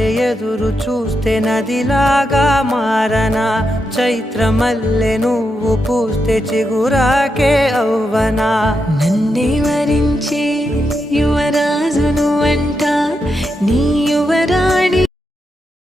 వలె ఎదురు చూస్తే నదిలాగా మారనా, చైత్రమల్లె నువ్వు పూస్తే చిగురాకే అవ్వనా. నన్నే వరించే యువరాజును అంట నీ యువరాజు